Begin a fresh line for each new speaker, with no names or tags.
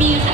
music.